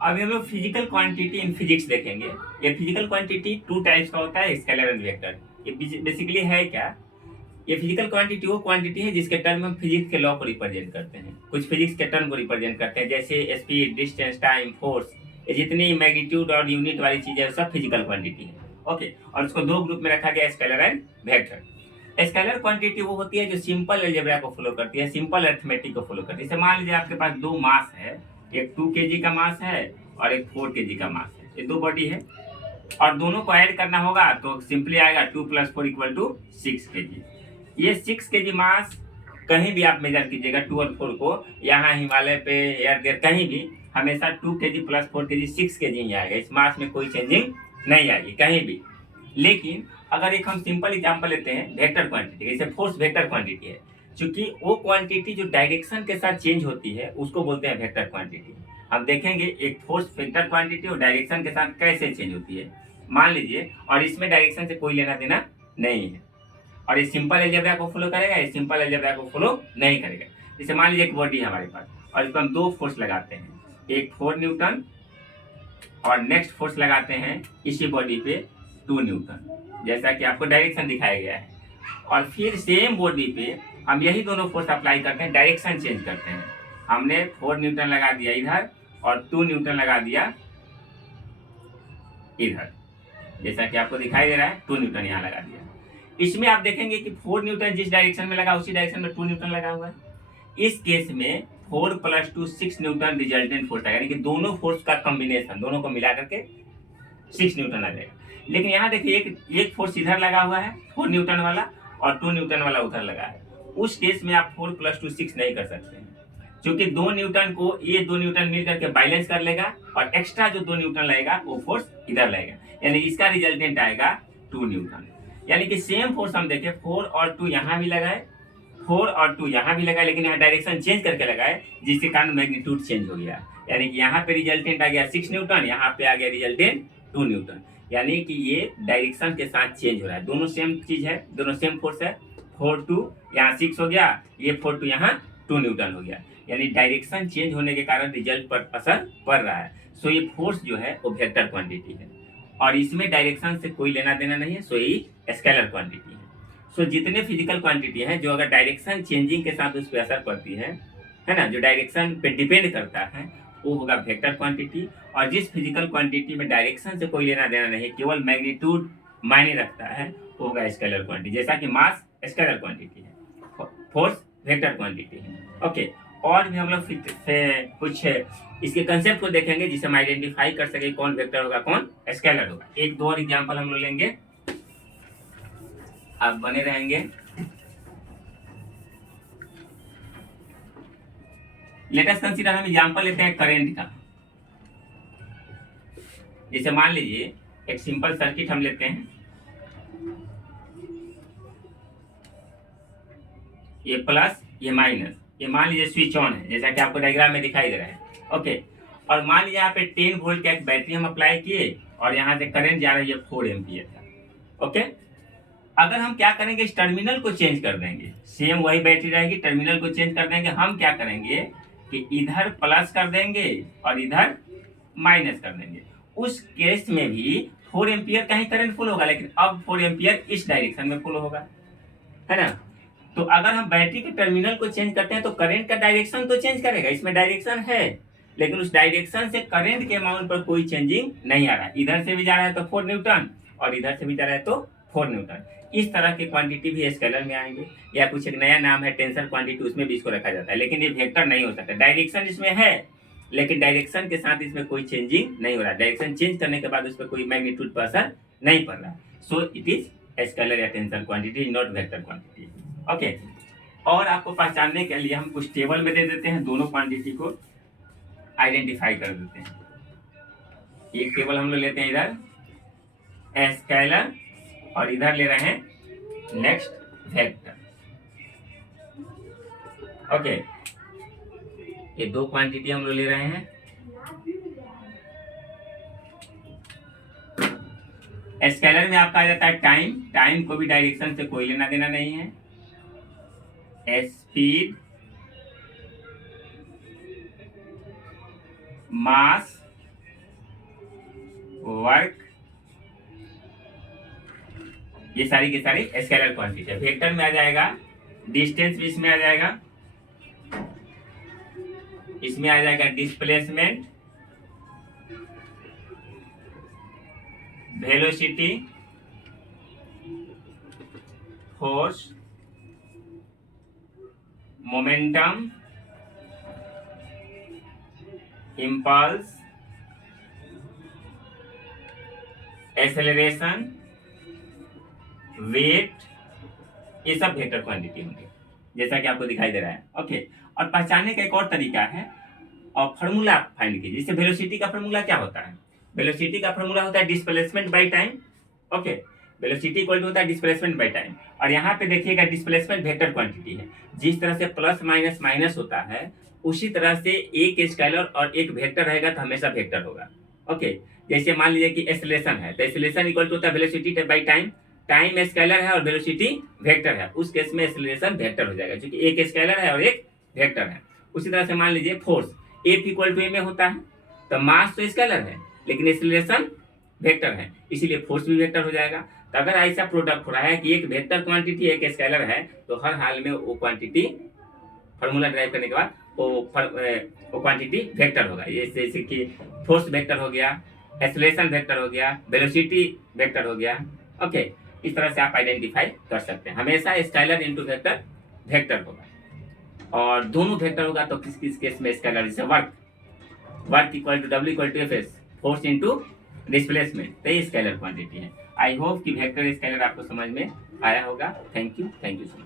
अभी हम लोग फिजिकल क्वांटिटी इन फिजिक्स देखेंगे। ये फिजिकल क्वांटिटी टू टाइप्स का होता है, स्केलर एंड वेक्टर। ये बेसिकली है क्या? ये फिजिकल क्वांटिटी वो क्वांटिटी है जिसके टर्म हम फिजिक्स के लॉ को रिप्रेजेंट करते हैं, कुछ फिजिक्स के टर्म को रिप्रेजेंट करते हैं, जैसे स्पीड, डिस्टेंस, टाइम, फोर्स। ये जितनी मैग्नीट्यूड और यूनिट वाली चीजें हैं, सब फिजिकल क्वांटिटी है। ओके, और उसको दो ग्रुप में रखा गया, scalar and vector. Scalar quantity वो होती है जो सिंपल अलजेब्रा को फॉलो करती है, सिंपल अरिथमेटिक को फॉलो करती है। जैसे मान लीजिए आपके पास दो मास है, एक 2 kg का मास है और एक 4 kg का मास है। ये दो बॉडी है और दोनों को ऐड करना होगा तो सिंपली आएगा 2 + 4 = 6 kg। ये 6 kg मास कहीं भी आप मेजर कीजिएगा 2 और 4 को, यहाँ हिमालय पे एयर देर कहीं भी, हमेशा 2 kg + 4 kg 6 kg ही आएगा। इस मास में कोई चेंजिंग नहीं आएगी कहीं भी। लेकिन अगर एक हम सिंपल एग्जांपल लेते हैं वेक्टर क्वांटिटी, जैसे फोर्स वेक्टर क्वांटिटी है, क्योंकि वो क्वांटिटी जो डायरेक्शन के साथ चेंज होती है उसको बोलते हैं वेक्टर क्वांटिटी। हम देखेंगे एक फोर्स वेक्टर क्वांटिटी और डायरेक्शन के साथ कैसे चेंज होती है, मान लीजिए। और इसमें डायरेक्शन से कोई लेना देना नहीं है, और ये सिंपल अलजेब्रा को फॉलो करेगा, ये सिंपल अलजेब्रा को फॉलो नहीं करेगा। जैसे मान लीजिए एक बॉडी है हमारे पास और इस पर हम दो फोर्स लगाते हैं, एक 4 न्यूटन और नेक्स्ट फोर्स लगाते हैं इसी बॉडी पे 2 न्यूटन, जैसा कि आपको डायरेक्शन दिखाया गया है। और फिर सेम बॉडी पे हम यही दोनों फोर्स अप्लाई करते हैं, डायरेक्शन चेंज करते हैं। हमने 4 न्यूटन लगा दिया इधर और 2 न्यूटन लगा दिया इधर, जैसा कि आपको दिखाई दे रहा है 2 न्यूटन यहाँ लगा दिया। इसमें आप देखेंगे कि 4 न्यूटन जिस डायरेक्शन में लगा उसी डायरेक्शन में 2 न्यूटन लगा हुआ है। इस केस में 4 + 2 6 न्यूटन रिजल्टेंट फोर्स आएगा, यानी कि दोनों फोर्स का कॉम्बिनेशन, दोनों को मिला करके 6 न्यूटन आ जाएगा। लेकिन यहाँ देखिए एक फोर्स इधर लगा हुआ है 4 न्यूटन वाला और 2 न्यूटन वाला उधर लगा है। उस केस में आप 4 + 2 6 नहीं कर सकते हैं, क्योंकि 2 न्यूटन को ये 2 न्यूटन मिल करके बैलेंस कर लेगा और एक्स्ट्रा जो 2 न्यूटन लगेगा वो फोर्स इधर लगेगा, यानी इसका रिजल्टेंट आएगा 2 न्यूटन। यानी कि सेम फोर्स हम देखें 4 और 2 यहाँ भी लगाए, 4 और 2 यहाँ भी लगाए, लेकिन यहाँ डायरेक्शन चेंज करके लगाए, जिसके कारण मैग्नीट्यूड चेंज हो गया। यानी कि यहाँ पे रिजल्टेंट आ गया 6 न्यूटन, यहाँ पे आ गया रिजल्टेंट 2 न्यूटन। यानी कि ये डायरेक्शन के साथ चेंज हो रहा है, दोनों सेम चीज है, दोनों सेम फोर्स है। 4 2 यहाँ 6 हो गया, ये 4 2 यहाँ 2 न्यूटन हो गया, यानी डायरेक्शन चेंज होने के कारण रिजल्ट पर असर पड़ रहा है। सो ये फोर्स जो है वो वेक्टर क्वांटिटी है और इसमें डायरेक्शन से कोई लेना देना नहीं है, सो ये स्केलर क्वांटिटी है। सो जितने फिजिकल क्वांटिटी हैं जो अगर डायरेक्शन चेंजिंग के साथ उस पर असर पड़ती है ना, जो डायरेक्शन पे डिपेंड करता है, वो होगा वेक्टर क्वांटिटी। और जिस फिजिकल क्वांटिटी में डायरेक्शन से कोई लेना देना नहीं, केवल मैग्नीट्यूड मायने रखता है, वो होगा स्केलर क्वांटिटी। जैसा कि मास स्केलर क्वांटिटी है, फोर्स वेक्टर क्वांटिटी है। ओके, और भी हम लोग कुछ इसके कंसेप्ट को देखेंगे जिसे हम आइडेंटिफाई कर सके कौन वेक्टर होगा कौन स्केलर होगा। एक दो और एग्जांपल हम लोग लेंगे, आप बने रहेंगे। लेटेस्ट कंसीडर हम एग्जांपल लेते हैं करंट का। जैसे मान लीजिए एक सिंपल सर्किट हम लेते हैं, ये प्लस ये माइनस, ये मान लीजिए स्विच ऑन है जैसा कि आपको डायग्राम में दिखाई दे रहा है। ओके, और मान लीजिए यहाँ पे 10 वोल्ट का एक बैटरी हम अप्लाई किए और यहाँ से करंट जा रहा है, ये 4 एम्पियर था। ओके, अगर हम क्या करेंगे, इस टर्मिनल को चेंज कर देंगे, सेम वही बैटरी रहेगी, टर्मिनल को चेंज कर देंगे। हम क्या करेंगे कि इधर प्लस कर देंगे और इधर माइनस कर देंगे। उस केस में भी 4 एम्पियर का ही करंट फ्लो होगा, लेकिन अब 4 एम्पियर इस डायरेक्शन में फ्लो होगा, है ना। तो अगर हम बैटरी के टर्मिनल को चेंज करते हैं तो करंट का डायरेक्शन तो चेंज करेगा, इसमें डायरेक्शन है, लेकिन उस डायरेक्शन से करंट के अमाउंट पर कोई चेंजिंग नहीं आ रहा है। इधर से भी जा रहा है तो 4 न्यूटन और इधर से भी जा रहा है तो 4 न्यूटन। इस तरह की क्वांटिटी भी स्केलर में आएंगे, या कुछ एक नया नाम है टेंसर क्वांटिटी, उसमें भी इसको रखा जाता है। लेकिन ये वेक्टर नहीं हो सकता, डायरेक्शन इसमें है लेकिन डायरेक्शन के साथ इसमें कोई चेंजिंग नहीं हो रहा, डायरेक्शन चेंज करने के बाद उस पर कोई मैग्नीट्यूड पर असर नहीं पड़ रहा। सो इट इज स्केलर या tensor quantity, not vector quantity. Okay, और आपको पहचानने के लिए हम कुछ टेबल में दे देते हैं, दोनों क्वांटिटी को आइडेंटिफाई कर देते हैं। एक टेबल हम लोग लेते हैं इधर स्केलर और इधर ले रहे हैं नेक्स्ट वेक्टर। ओके, ये दो क्वांटिटी हम लोग ले रहे हैं। स्केलर में आपका आ जाता है टाइम, टाइम को भी डायरेक्शन से कोई लेना देना नहीं है। स्पीड, मास वर्क, ये सारी की सारी स्केलर क्वांटिटी है। वेक्टर में आ जाएगा, डिस्टेंस भी इसमें आ जाएगा, इसमें आ जाएगा displacement, velocity, force, momentum, impulse, acceleration, weight, ये सब वेक्टर क्वांटिटी होंगे जैसा कि आपको दिखाई दे रहा है। ओके, और पहचानने का एक और तरीका है, और फार्मूला फाइंड कीजिए। जैसे वेलोसिटी का फार्मूला क्या होता है? वेलोसिटी का फार्मूला होता है displacement by time. Okay, velocity equal to होता है डिस्प्लेसमेंट बाय टाइम। और यहाँ पे देखिएगा डिस्प्लेसमेंट वेक्टर क्वांटिटी है। जिस तरह से प्लस माइनस माइनस होता है, उसी तरह से एक स्केलर और एक वेक्टर रहेगा तो हमेशा वेक्टर होगा। ओके, जैसे मान लीजिए कि एक्सेलरेशन है, तो एक्सेलरेशन इक्वल टू होता है velocity by time. Time scalar है और वेलोसिटी वेक्टर है, उस केस में एक्सेलरेशन वेक्टर हो जाएगा, क्योंकि एक स्केलर है और एक वेक्टर है। उसी तरह से मान लीजिए फोर्स एफ इक्वल टू ए में होता है, तो मास तो स्केलर है लेकिन एक्सेलरेशन वेक्टर है, इसीलिए फोर्स भी वेक्टर हो जाएगा। तो अगर ऐसा प्रोडक्ट हो रहा है कि एक वेक्टर क्वांटिटी एक स्केलर है, तो हर हाल में वो क्वांटिटी फार्मूला ड्राइव करने के बाद वो क्वांटिटी वेक्टर होगा। जैसे कि फोर्स वेक्टर हो गया, एक्सेलरेशन वेक्टर हो गया, वेलोसिटी वेक्टर हो गया। ओके, इस तरह से आप आइडेंटिफाई कर सकते हैं। हमेशा स्केलर इंटू वेक्टर वेक्टर होगा, और दोनों वेक्टर होगा तो किस किस केस में स्केलर, जैसे work equal to W equal to F S, force into displacement, तो ये स्केलर क्वांटिटी है। आई होप कि वेक्टर स्केलर आपको समझ में आया होगा। Thank you so much.